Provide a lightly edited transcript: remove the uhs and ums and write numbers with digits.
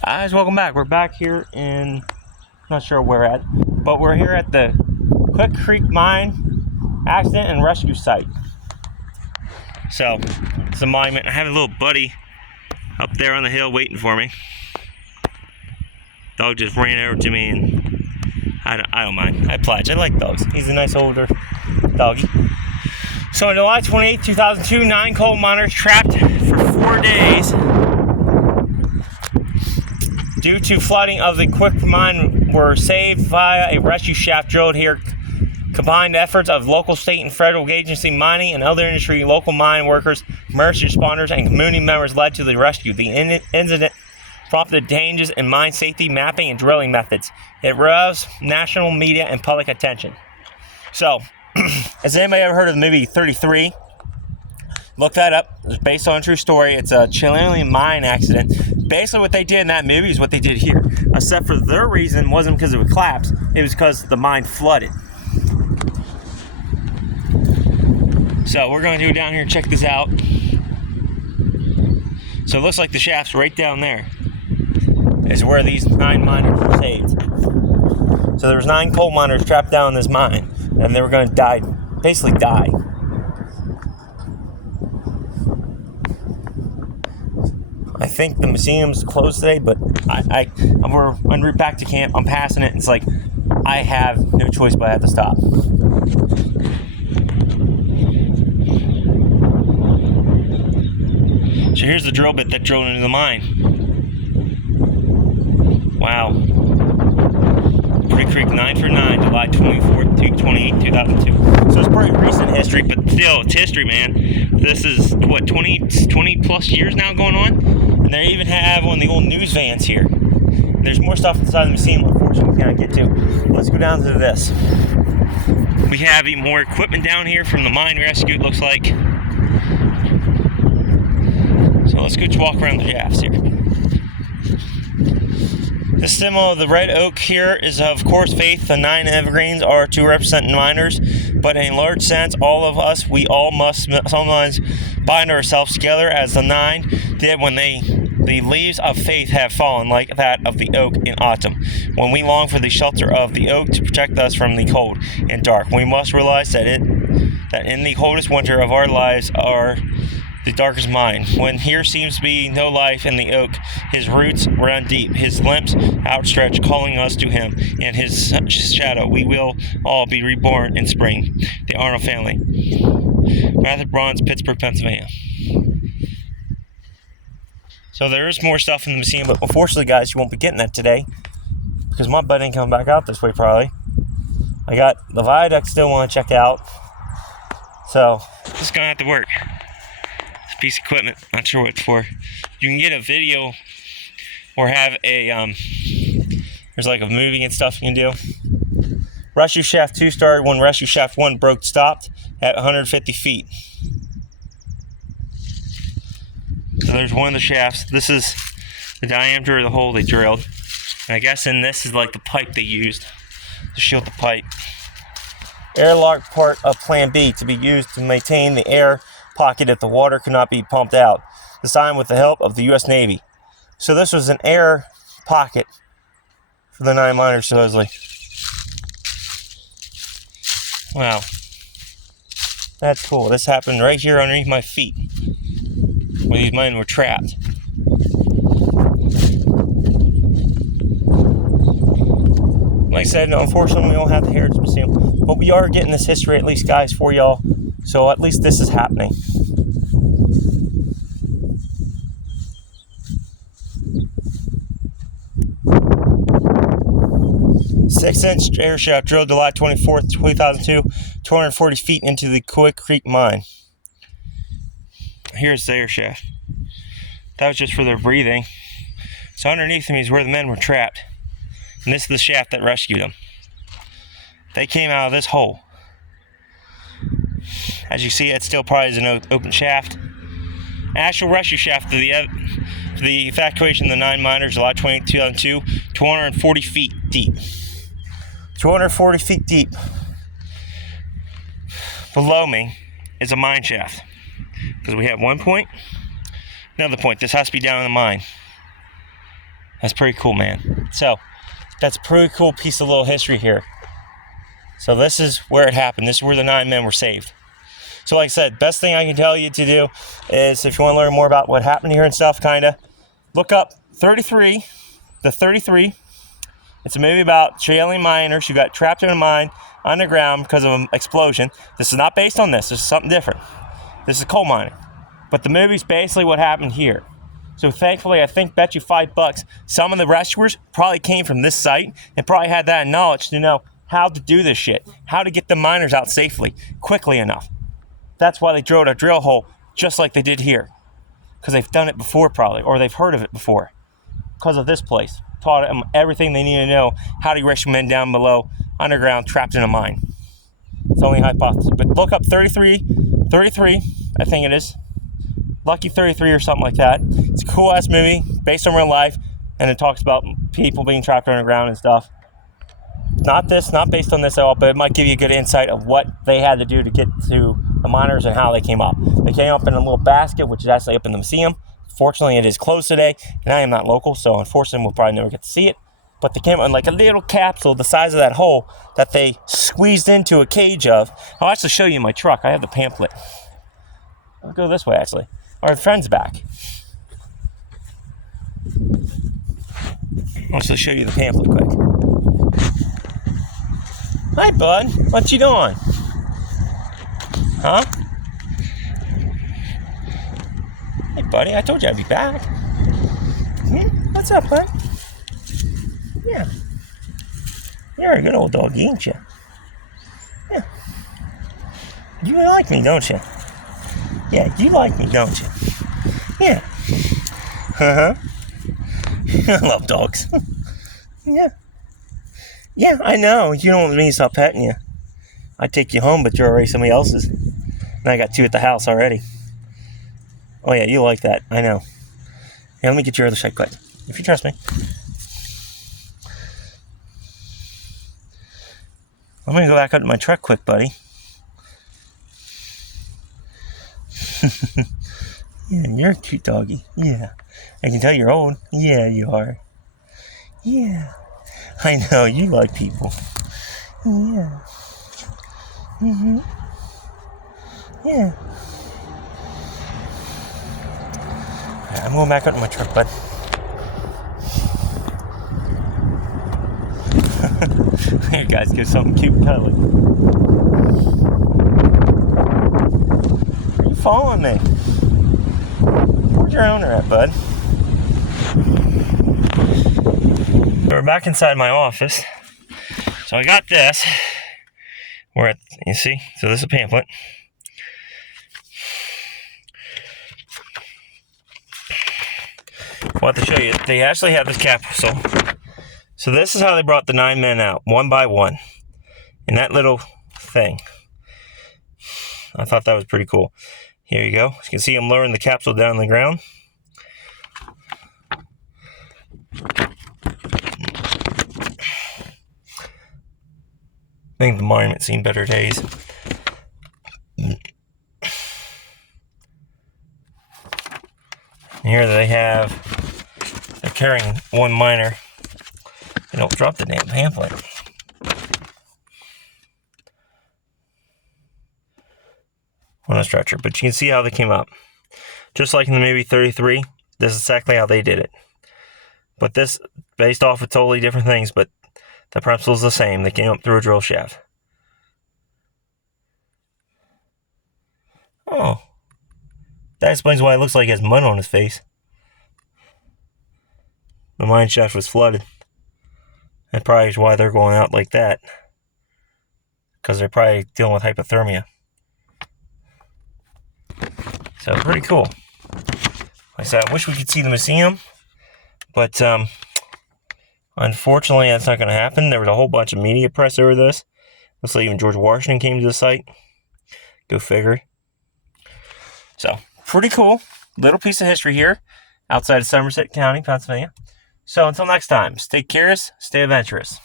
Guys, welcome back. We're back here in, not sure where at, but we're here at the Quuecreek mine accident and rescue site. So, it's a monument. I have a little buddy up there on the hill waiting for me. Dog just ran over to me and I don't mind. I pledge. I like dogs. He's a nice older doggy. So on July 28, 2002, 9 coal miners trapped for 4 days due to flooding of the Quuecreek mine were saved via a rescue shaft drilled here. Combined efforts of local, state, and federal agency, mining, and other industry, local mine workers, emergency responders, and community members led to the rescue. The incident prompted changes in mine safety, mapping, and drilling methods. It roused national media and public attention. So, has anybody ever heard of the movie 33? Look that up. It's based on a true story. It's a Chilean mine accident. Basically what they did in that movie is what they did here. Except for their reason wasn't because it would collapse. It was because the mine flooded. So we're going to go down here and check this out. So it looks like the shaft's right down there is where these 9 miners were saved. So there was 9 coal miners trapped down in this mine, and they were going to die, basically die. I think the museum's closed today, but we're en route back to camp. I'm passing it, and it's like I have no choice but I have to stop. So here's the drill bit that drilled into the mine. Wow. Quuecreek 9 for 9, July 24th to 28, 2002. So it's pretty recent history, but still, it's history, man. This is, what, 20 plus years now going on? And they even have one of the old news vans here. And there's more stuff inside the museum, unfortunately, we can't get to. Let's go down to this. We have even more equipment down here from the mine rescue, it looks like. So let's go walk around the shafts here. The symbol of the red oak here is, of course, faith. The 9 evergreens are to represent miners, but in a large sense, all of us, we all must sometimes bind ourselves together as the 9 did when the leaves of faith have fallen, like that of the oak in autumn. When we long for the shelter of the oak to protect us from the cold and dark, we must realize that in the coldest winter of our lives are the darkest mine. When here seems to be no life in the oak, his roots run deep, his limbs outstretched, calling us to him. In his shadow, we will all be reborn in spring. The Arnold family. Mather Bronze, Pittsburgh, Pennsylvania. So there is more stuff in the museum, but unfortunately, guys, you won't be getting that today because my buddy ain't coming back out this way, probably. I got the viaduct still want to check out. So, this is going to have to work. Piece of equipment, not sure what it's for. You can get a video or have a there's like a movie and stuff you can do. Rescue shaft 2 started when rescue shaft 1 stopped at 150 feet. So there's one of the shafts. This is the diameter of the hole they drilled, and I guess in this is like the pipe they used to shield the pipe. Airlock part of plan B to be used to maintain the air pocket if the water could not be pumped out, designed with the help of the U.S. Navy. So this was an air pocket for the 9 miners, supposedly. Wow. That's cool. This happened right here underneath my feet where these men were trapped. Like I said, unfortunately we don't have the Heritage Museum, but we are getting this history at least, guys, for y'all. So at least this is happening. 6-inch air shaft drilled July 24th, 2002, 240 feet into the Quuecreek mine. Here's the air shaft. That was just for their breathing. So underneath me is where the men were trapped. And this is the shaft that rescued them. They came out of this hole. As you see, it still probably is an open shaft. Actual rescue shaft for the evacuation of the 9 miners, July 20, 2002, 240 feet deep. 240 feet deep. Below me is a mine shaft. Because we have one point, another point. This has to be down in the mine. That's pretty cool, man. So that's a pretty cool piece of little history here. So this is where it happened. This is where the 9 men were saved. So like I said, best thing I can tell you to do is, if you want to learn more about what happened here and stuff, kind of, look up 33, the 33. It's a movie about Chilean miners who got trapped in a mine underground because of an explosion. This is not based on this. This is something different. This is coal mining. But the movie's basically what happened here. So thankfully, I think, bet you $5, some of the rescuers probably came from this site and probably had that knowledge to know how to do this shit, how to get the miners out safely, quickly enough. That's why they drilled a drill hole just like they did here. Because they've done it before probably, or they've heard of it before. Because of this place. Taught them everything they need to know, how to rescue men down below, underground, trapped in a mine. It's only a hypothesis. But look up 33, I think it is. Lucky 33 or something like that. It's a cool-ass movie, based on real life, and it talks about people being trapped underground and stuff. Not based on this at all, but it might give you a good insight of what they had to do to get to the miners and how they came up. They came up in a little basket, which is actually up in the museum. Fortunately, it is closed today, and I am not local, so unfortunately, we'll probably never get to see it. But they came up in like a little capsule the size of that hole that they squeezed into a cage of. I'll actually show you my truck. I have the pamphlet. I'll go this way, actually. Our friend's back. I'll actually show you the pamphlet quick. Hi, bud. What you doing? Huh? Hey, buddy. I told you I'd be back. What's up, bud? Yeah. You're a good old doggy, ain't you? Yeah. You like me, don't you? Yeah, you like me, don't you? Yeah. Uh-huh. I love dogs. Yeah. Yeah, I know. You don't want me to stop petting you. I'd take you home, but you're already somebody else's. And I got 2 at the house already. Oh, yeah, you like that. I know. Here, let me get your other side quick. If you trust me. I'm going to go back up to my truck quick, buddy. Yeah, you're a cute doggy. Yeah. I can tell you're old. Yeah, you are. Yeah. I know, you like people. Yeah. Mm-hmm. Yeah. Right, I'm going back up to my truck, bud. Here, guys, give something cute and cuddly. Are you following me? Where's your owner at, bud? We're back inside my office. So I got this. We're at, you see? So this is a pamphlet. I want to show you. They actually have this capsule. So this is how they brought the 9 men out, one by one. In that little thing. I thought that was pretty cool. Here you go. You can see them lowering the capsule down on the ground. I think the monument's seen better days. Here they have, they're carrying one miner. They don't drop the damn pamphlet. On a stretcher, but you can see how they came up. Just like in the movie 33, this is exactly how they did it. But this, based off of totally different things, but the principle is the same. They came up through a drill shaft. Oh. That explains why it looks like he has mud on his face. The mine shaft was flooded. That probably is why they're going out like that. Because they're probably dealing with hypothermia. So, pretty cool. Like I said, I wish we could see the museum. But, unfortunately, that's not going to happen. There was a whole bunch of media press over this. Looks like even George Washington came to the site. Go figure. So, pretty cool. Little piece of history here. Outside of Somerset County, Pennsylvania. So, until next time, stay curious, stay adventurous.